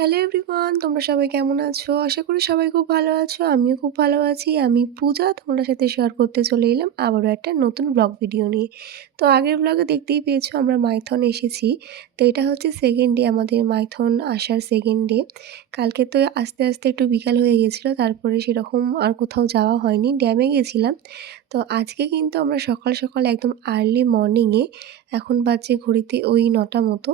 Hello everyone, তোমরা সবাই কেমন আছো? আশা করি সবাই খুব ভালো আছো। আমিও খুব ভালো আছি। আমি পূজা, তোমাদের সাথে শেয়ার করতে চলে এলাম আবারও একটা নতুন ব্লগ ভিডিও নিয়ে। তো আগের ব্লগে দেখতেই পেয়েছো আমরা মাইথন এসেছি। তো এটা হচ্ছে সেকেন্ড ডে, আমাদের মাইথন আসার সেকেন্ড ডে। কালকে তো আস্তে, আস্তে একটু বিকাল হয়ে গেছিলো, তারপরে সেরকম আর কোথাও যাওয়া হয়নি, ড্যামে গেছিলাম। তো আজকে কিন্তু আমরা সকাল, সকাল একদম আর্লি মর্নিংয়ে, এখন বাজছে ঘড়িতে ওই ৯টা মতো,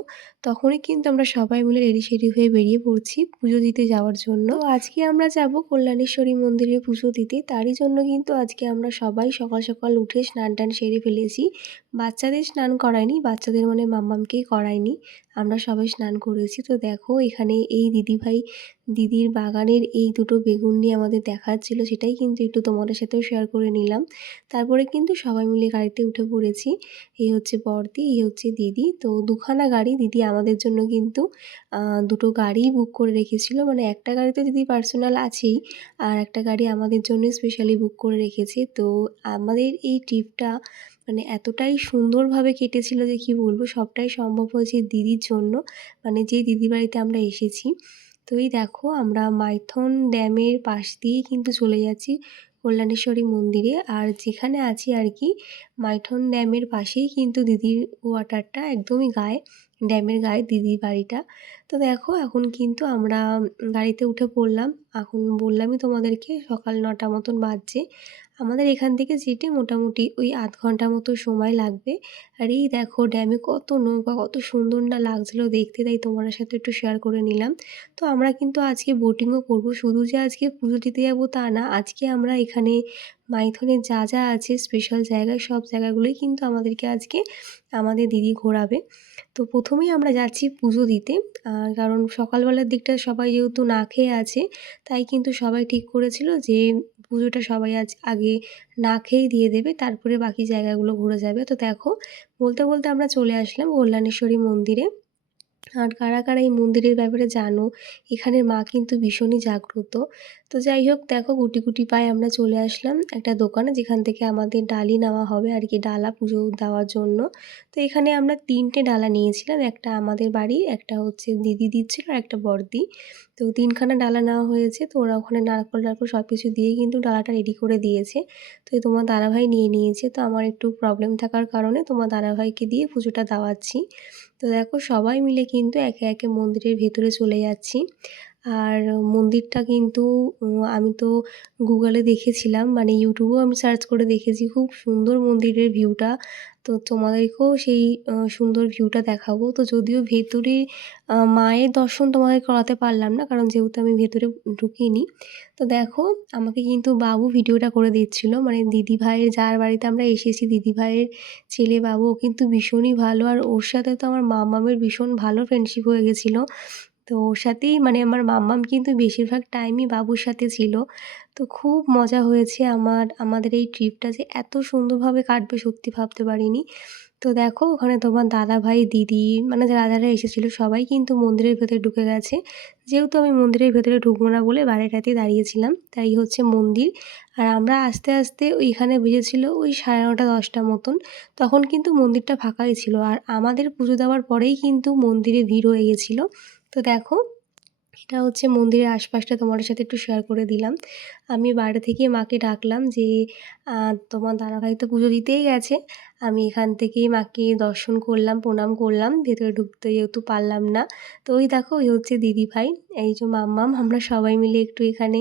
তখনই কিন্তু আমরা সবাই মিলে রেডি-সেডি হয়ে বেরিয়ে পড়ছি পুজো দিতে যাওয়ার জন্য। তো আজকে আমরা যাব কল্যাণেশ্বরী মন্দিরে পুজো দিতে। তারই জন্য কিন্তু আজকে আমরা সবাই সকাল, সকাল উঠে স্নান-টান সেরে ফেলেছি। বাচ্চাদের স্নান করাইনি, বাচ্চাদের মানে মাম্মামকেই করাইনি। আমরা সবাই স্নান করেছি। তো দেখো এখানে এই দিদিভাই দিদির বাগানের এই দুটো বেগুন নিয়ে আমাদের দেখাচ্ছিল, সেটাই কিন্তু একটু তোমাদের সাথেও শেয়ার করে নিলাম। তারপরে কিন্তু সবাই মিলে গাড়িতে উঠে পড়েছি। এই হচ্ছে বড়দি, এই হচ্ছে দিদি। তো দুখানা গাড়ি দিদি আমাদের জন্য কিন্তু দুটো গাড়িই বুক করে রেখেছিল। মানে একটা গাড়ি তো দিদির পার্সোনাল আছেই, আর একটা গাড়ি আমাদের জন্য স্পেশালি বুক করে রেখেছে। তো আমাদের এই ট্রিপটা মানে এতটাই সুন্দরভাবে কেটেছিল যে কী বলবো, সবটাই সম্ভব হয়েছে দিদির জন্য, মানে যে দিদির বাড়িতে আমরা এসেছি। তো এই দেখো আমরা মাইথন ড্যামের পাশ দিয়েই কিন্তু চলে যাচ্ছি কল্যাণেশ্বরী মন্দিরে। আর যেখানে আছি আর কি, মাইথন ড্যামের পাশেই কিন্তু দিদির কোয়ার্টারটা, একদমই গায়ে, ড্যামের গায়ে দিদির বাড়িটা। তো দেখো এখন কিন্তু আমরা গাড়িতে উঠে পড়লাম। এখন বললামই তোমাদেরকে সকাল ৯টা মতন বাজছে। আমাদের এখান থেকে যেতে মোটামুটি ওই আধ ঘন্টা মতো সময় লাগবে। আর এই দেখো ড্যামে কত নৌকা, কত সুন্দর না লাগছিলো দেখতে, তাই তোমাদের সাথে একটু শেয়ার করে নিলাম। তো আমরা কিন্তু আজকে বোটিংও করব, শুধু যে আজকে পুজো দিতে যাবো তা না, আজকে আমরা এখানে মাইথনের যা যা আছে স্পেশাল জায়গা, সব জায়গাগুলোই কিন্তু আমাদেরকে আজকে আমাদের দিদি ঘোরাবে। তো প্রথমেই আমরা যাচ্ছি পুজো দিতে, কারণ সকালবেলার দিকটা সবাই যেহেতু না খেয়ে আছে, তাই কিন্তু সবাই ঠিক করেছিল যে পুজোটা সবাই আজ আগে না খেয়েই দিয়ে দেবে, তারপরে বাকি জায়গাগুলো ঘুরে যাবে। তো দেখো বলতে বলতে আমরা চলে আসলাম কল্যাণেশ্বরী মন্দিরে। আর কারা, কারা এই মন্দিরের ব্যাপারে জানো, এখানের মা কিন্তু ভীষণই জাগ্রত। তো যাই হোক দেখো গুটি, গুটি পায়ে আমরা চলে আসলাম একটা দোকানে, যেখান থেকে আমাদের ডালি নেওয়া হবে আর কি, ডালা পুজো দেওয়ার জন্য। তো এখানে আমরা ৩টে ডালা নিয়েছিলাম, একটা আমাদের বাড়ির, একটা হচ্ছে দিদি দিচ্ছিল আর একটা বড়দি। তো ৩খানা ডালা নেওয়া হয়েছে। তো ওরা ওখানে নারকেল-টারকেল সব কিছু দিয়েই কিন্তু ডালাটা রেডি করে দিয়েছে। তো এই তোমার দাদাভাই নিয়ে নিয়েছে। তো আমার একটু প্রবলেম থাকার কারণে তোমার দাদাভাইকে দিয়ে পুজোটা দেওয়াচ্ছি। তো দেখো সবাই মিলে কিন্তু একে, একে মন্দিরের ভেতরে চলে যাচ্ছি। আর মন্দিরটা কিন্তু আমি তো গুগলে দেখেছিলাম, মানে ইউটিউবেও আমি সার্চ করে দেখেছি, খুব সুন্দর মন্দিরের ভিউটা। তো তোমাদেরকেও সেই সুন্দর ভিউটা দেখাবো। তো যদিও ভেতরে মায়ের দর্শন তোমাদের করাতে পারলাম না, কারণ যেহেতু আমি ভেতরে ঢুকিনি। তো দেখো আমাকে কিন্তু বাবু ভিডিওটা করে দিচ্ছিল, মানে দিদিভাইয়ের যার বাড়িতে আমরা এসেছি, দিদিভাইয়ের ছেলে বাবু, ও কিন্তু ভীষণই ভালো। আর ওর সাথে তো আমার মামামের ভীষণ ভালো ফ্রেন্ডশিপ হয়ে গেছিলো। তো ওর সাথেই মানে আমার মাম্মাম কিন্তু বেশিরভাগ টাইমই বাবুর সাথে ছিল। তো খুব মজা হয়েছে আমাদের এই ট্রিপটা যে এত সুন্দরভাবে কাটবে সত্যি ভাবতে পারিনি। তো দেখো ওখানে তোমার দাদাভাই, দিদি, মানে যারা যারা এসেছিলো সবাই কিন্তু মন্দিরের ভেতরে ঢুকে গেছে। যেহেতু আমি মন্দিরের ভেতরে ঢুকবো না বলে বাইরেটাতেই দাঁড়িয়েছিলাম। তাই হচ্ছে মন্দির। আর আমরা আস্তে, আস্তে ওইখানে বেজেছিল ওই 9:30 10টা মতন। তখন কিন্তু মন্দিরটা ফাঁকাই ছিল। আর আমাদের পুজো দেওয়ার পরেই কিন্তু মন্দিরে ভিড় হয়ে গেছিলো। তো দেখো এটা হচ্ছে মন্দিরের আশপাশটা তোমাদের সাথে একটু শেয়ার করে দিলাম। আমি বাইরে থেকে মাকে ডাকলাম যে তোমার দাদাভাই তো পুজো দিতেই গেছে, আমি এখান থেকেই মাকে দর্শন করলাম, প্রণাম করলাম, ভেতরে ঢুকতে যেহেতু পারলাম না। তো ওই দেখো ওই হচ্ছে দিদিভাই, এই যে মাম্মাম, আমরা সবাই মিলে একটু এখানে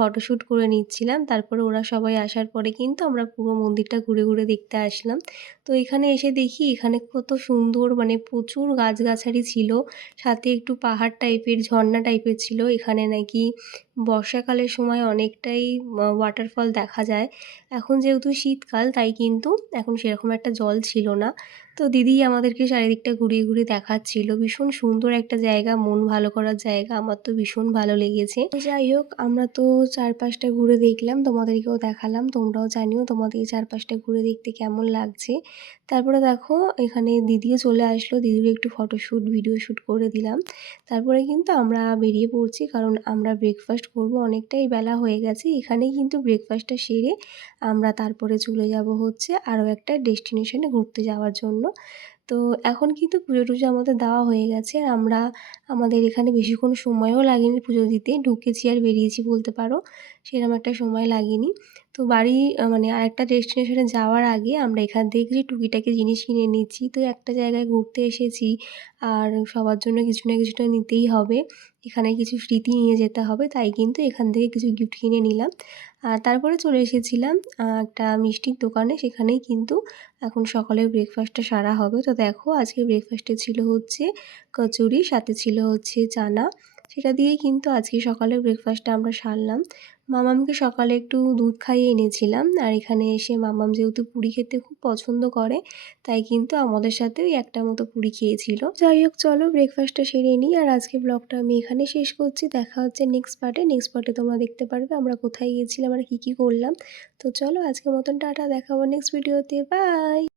ফটোশ্যুট করে নিচ্ছিলাম। তারপরে ওরা সবাই আসার পরে কিন্তু আমরা পুরো মন্দিরটা ঘুরে, ঘুরে দেখতে আসলাম। তো এখানে এসে দেখি এখানে কত সুন্দর, মানে প্রচুর গাছগাছালি ছিল, সাথে একটু পাহাড় টাইপের, ঝর্ণা টাইপের ছিল। এখানে নাকি বর্ষাকালের সময় অনেকটাই ওয়াটারফল দেখা যায়। এখন যেহেতু শীতকাল তাই কিন্তু এখন সেরকম একটা জল ছিল না। তো দিদি আমাদেরকে চারিদিকটা ঘুরিয়ে, ঘুরিয়ে দেখাচ্ছিল। ভীষণ সুন্দর একটা জায়গা, মন ভালো করার জায়গা। আমার তো ভীষণ ভালো লেগেছে। তো যাই হোক আমরা তো চারপাশটা ঘুরে দেখলাম, তোমাদেরকেও দেখালাম। তোমরাও জানিও তোমাদের এই চারপাশটা ঘুরে দেখতে কেমন লাগছে। তারপরে দেখো এখানে দিদিও চলে আসলো, দিদিরও একটু ফটোশ্যুট, ভিডিও শ্যুট করে দিলাম। তারপরে কিন্তু আমরা বেরিয়ে পড়ছি, কারণ আমরা ব্রেকফাস্ট করব, অনেকটাই বেলা হয়ে গেছে। এখানেই কিন্তু ব্রেকফাস্টটা সেরে আমরা তারপরে চলে যাব হচ্ছে আরও একটা ডেস্টিনেশনে ঘুরতে যাওয়ার জন্য। তো তো এখন কিন্তু পুজো-টুজো আমাদের দেওয়া হয়ে গেছে। আর আমরা আমাদের এখানে বেশিক্ষণ সময়ও লাগেনি পুজো দিতে। ঢুকেছি আর বেরিয়েছি বলতে পারো। সেরকম একটা সময় লাগেনি। তো বাড়ি মানে আরেকটা ডেস্টিনেশনে যাওয়ার আগে আমরা এখান থেকে কিছু টুকিটাকি জিনিস কিনে নিচ্ছি। তো একটা জায়গায় ঘুরতে এসেছি আর সবার জন্য কিছু না কিছু তো নিতেই হবে। এখানে কিছু স্মৃতি নিয়ে যেতে হবে, তাই কিন্তু এখান থেকে কিছু গিফট কিনে নিলাম। আর তারপরে চলে এসেছিলাম একটা মিষ্টির দোকানে, সেখানেই কিন্তু এখন সকালের ব্রেকফাস্টটা সারা হবে। তো দেখো আজকে ব্রেকফাস্টে ছিল হচ্ছে কচুরি, সাথে ছিল হচ্ছে চানা। সেটা দিয়েই কিন্তু আজকে সকালের ব্রেকফাস্টটা আমরা সারলাম। মামামকে সকালে একটু দুধ খাইয়ে এনেছিলাম। আর এখানে এসে মামাম যেহেতু পুরি খেতে খুব পছন্দ করে, তাই কিন্তু আমাদের সাথে ওই একটা মতো পুরি খেয়েছিল। যাই হোক, চলো ব্রেকফাস্টটা সেরে নিই। আর আজকে ব্লগটা আমি এখানেই শেষ করছি। দেখা হচ্ছে নেক্সট পার্টে। নেক্সট পার্টে তোমরা দেখতে পারবে আমরা কোথায় গিয়েছিলাম আর কী কী করলাম। তো চলো আজকের মতন টাটা, দেখা হবে নেক্সট ভিডিওতে। বাই।